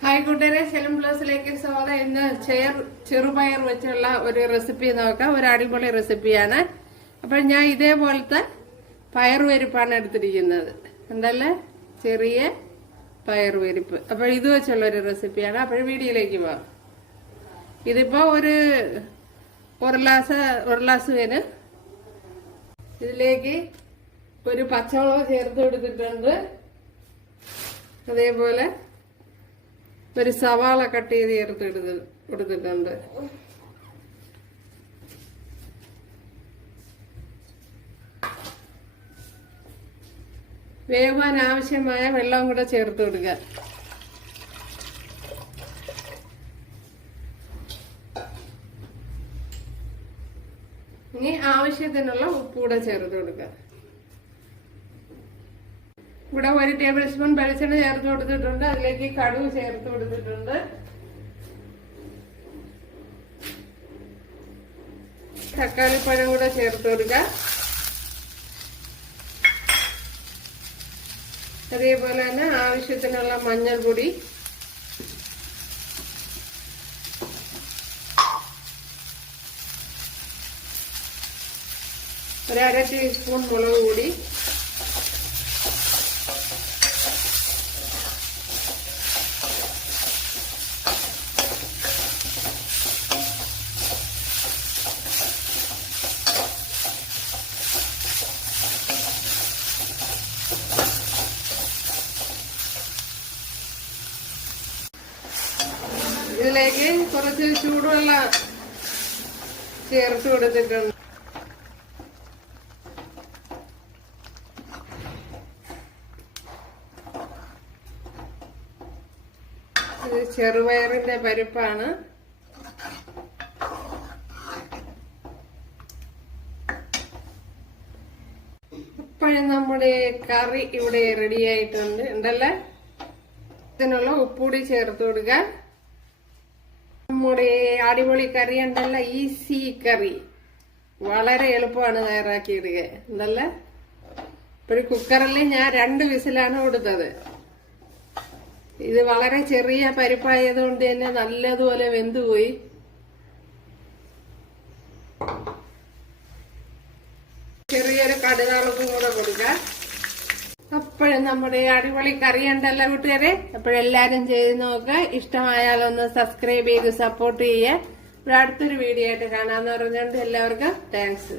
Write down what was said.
Hi കൂട്ടുകാരെ, സെലം പ്ലസിലേക്ക് സ്വാഗതം. ഇന്ന് ചെറുപയർ വെച്ചുള്ള ഒരു റെസിപ്പി നോക്കാം. ഒരു അടിപൊളി റെസിപ്പിയാണ്. അപ്പോൾ ഞാൻ ഇതേപോലത്തെ പയറുപരിപ്പാണ് എടുത്തിരിക്കുന്നത്. എന്തല്ലേ, ചെറിയ പയറുപരിപ്പ്. അപ്പോൾ ഇത് വെച്ചുള്ള ഒരു റെസിപ്പിയാണ്. അപ്പോൾ വീഡിയോയിലേക്ക് പോവാം. ഇതിപ്പോ ഒരു ഗ്ലാസ് വേന്. ഇതിലേക്ക് ഒരു പച്ചമുളക് ചേർത്ത് കൊടുത്തിട്ടുണ്ട്. അതേപോലെ ഒരു സവാള കട്ട് ചെയ്ത് ചേർത്ത് കൊടുത്തിട്ടുണ്ട്. വേവാൻ ആവശ്യമായ വെള്ളം കൂടെ ചേർത്ത് കൊടുക്കുക. ഇനി ആവശ്യത്തിനുള്ള ഉപ്പ് കൂടെ ചേർത്ത് കൊടുക്കുക. ഇവിടെ 1 ടേബിൾ സ്പൂൺ വെളിച്ചെണ്ണ ചേർത്ത് കൊടുത്തിട്ടുണ്ട്. അതിലേക്ക് കടുക് ചേർത്ത് കൊടുത്തിട്ടുണ്ട്. തക്കാളിപ്പഴം കൂടെ ചേർത്ത് കൊടുക്കുക. അതേപോലെ തന്നെ ആവശ്യത്തിനുള്ള മഞ്ഞൾപ്പൊടി, ഒരു 1/2 ടീസ്പൂൺ മുളക് പൊടി, ഇതിലേക്ക് കുറച്ച് ചൂടുവെള്ളം ചേർത്ത് കൊടുത്തിട്ടുണ്ട്. ഇത് ചെറുപയറിന്റെ പരിപ്പാണ്. അപ്പോഴും നമ്മുടെ കറി ഇവിടെ റെഡി ആയിട്ടുണ്ട്. ഉണ്ടല്ലേ, ഇതിനുള്ള ഉപ്പുകൂടി ചേർത്ത് കൊടുക്കുക. നമ്മുടെ അടിപൊളി കറി ഉണ്ടല്ല, ഈസി കറി, വളരെ എളുപ്പമാണ് തയ്യാറാക്കിയിടുക. എന്തല്ല, ഇപ്പൊ കുക്കറിൽ ഞാൻ 2 വിസിലാണ് കൊടുത്തത്. ഇത് വളരെ ചെറിയ പരിപ്പായതുകൊണ്ട് തന്നെ നല്ലതുപോലെ വെന്തുപോയി. ചെറിയൊരു കടുകാളക്കും കൂടെ കൊടുക്കുക. അപ്പോഴും നമ്മുടെ അടിപൊളി കറി ഉണ്ടല്ലോ കൂട്ടുകാരെ. അപ്പോഴെല്ലാരും ചെയ്ത് നോക്കുക. ഇഷ്ടമായാലൊന്ന് സബ്സ്ക്രൈബ് ചെയ്ത് സപ്പോർട്ട് ചെയ്യുക. ഇവിടെ അടുത്തൊരു വീഡിയോ ആയിട്ട് കാണാമെന്ന് പറഞ്ഞുകൊണ്ട് എല്ലാവർക്കും താങ്ക്സ്.